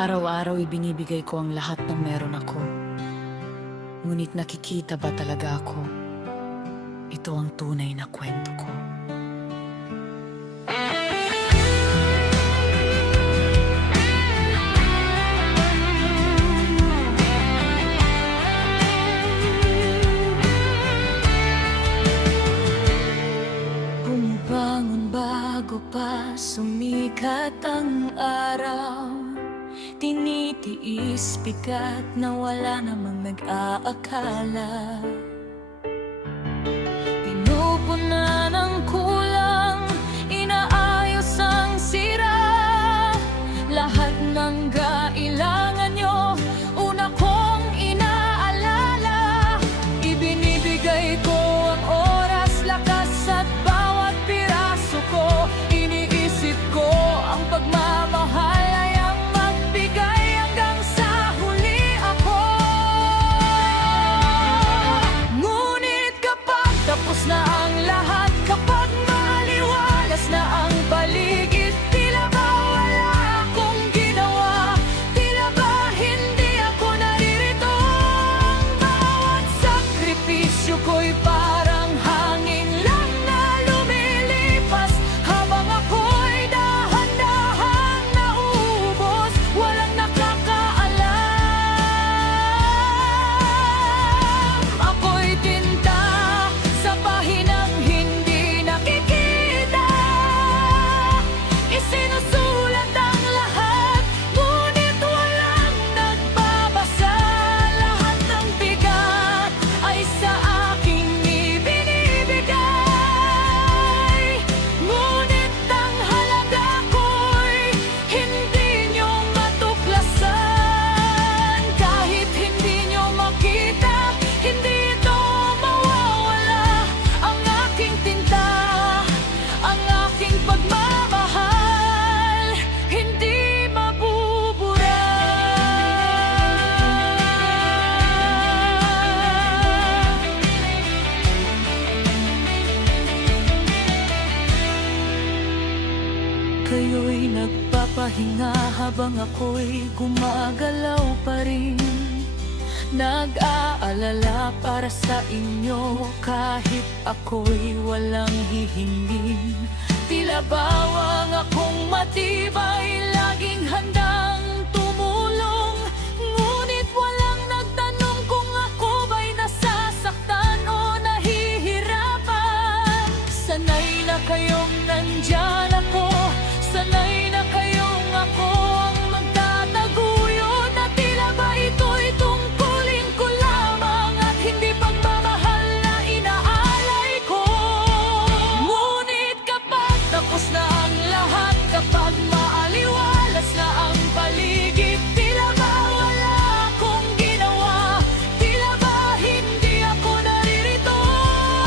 Araw-araw ibinibigay ko ang lahat ng meron ako. Ngunit nakikita ba talaga ako? Ito ang tunay na kwento ko. Bumabangon bago pa sumikat ang araw. Tinitiis bigat na wala namang nag-aakala. Pinupunan ng kulang, inaayos ang sira. Lahat ng kailangan nyo, una kong inaalala. Ibinibigay ko ang oras, lakas at bawat piraso ko. Iniisip ko ang pagmamahal ay ang magbigay hanggang sa huli ako. Ngunit kapag tapos na ang lahat, kapag maliwalas na ang paligid, tila ba wala akong ginawa? Tila ba hindi ako naririto? Ang bawat sakripisyo ko'y parang hangin lang na lumilipas, habang ako'y dahan-dahan nauubos, walang nakakaalam. Ako'y tinta sa pahinang hindi nakikita. Isinusulat ang lahat, ngunit walang nagbabasa. Lahat ng bigat ay sa aking ibinibigay, ngunit ang halaga ko'y hindi nyo matuklasan. Kahit hindi nyo makita, hindi ito mawawala. Ang aking tinta, ang aking pagmamahal, hindi mabubura. Kayo'y nagpapahinga habang ako'y gumagalaw pa rin. Nag-aalala para sa inyo kahit ako'y walang hihingin. Tila bawang akong matibay, laging handang tumulong. Ngunit walang nagtanong kung ako ba'y nasasaktan o nahihirapan. Sanay na kayong nandyan ako, sanay na kayong ako ang magtataguyod, na tila ba ito'y tungkulin ko lamang at hindi pagmamahal na inaalay ko. Ngunit kapag tapos na ang lahat, kapag maaliwalas na ang paligid, tila ba wala akong ginawa? Tila ba hindi ako naririto?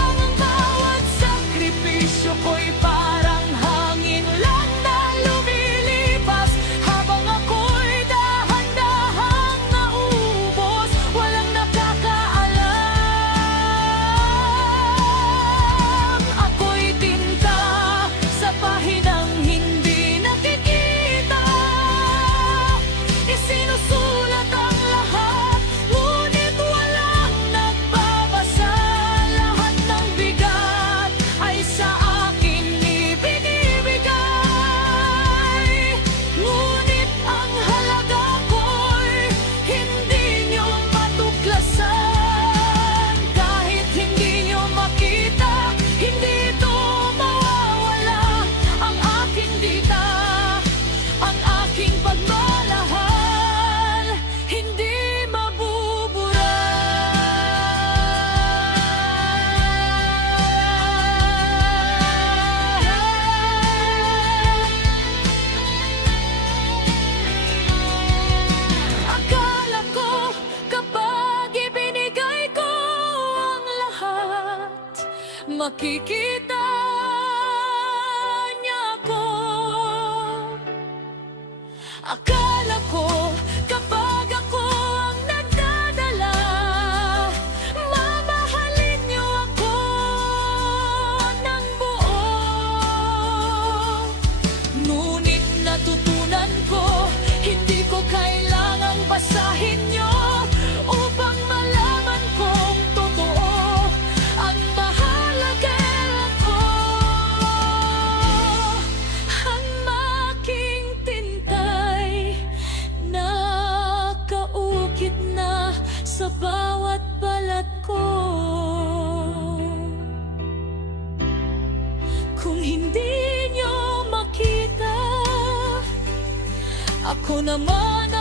Ang bawat sakripisyo ko'y parang hangin lang na lumilipas, habang ako'y dahan-dahang nauubos, walang nakakaalam. Ako'y tinta sa pahinang hindi nakikita. Isinusulat ang lahat, ngunit walang nagbabasa. Lahat ng bigat ay sa akin ibinibigay, ngunit ang halaga ko'y hindi nyo matuklasan. Kahit hindi nyo makita, hindi ito mawawala. Ang aking dita, ang aking pagmamahal, hindi mabubura. Akala ko kapag ibinigay ko ang lahat, makikita niya ako. Akala ko kapag ako ang nagdadala, mamahalin niyo ako ng buo. Ngunit natutunan ko, hindi ko kaya Una mo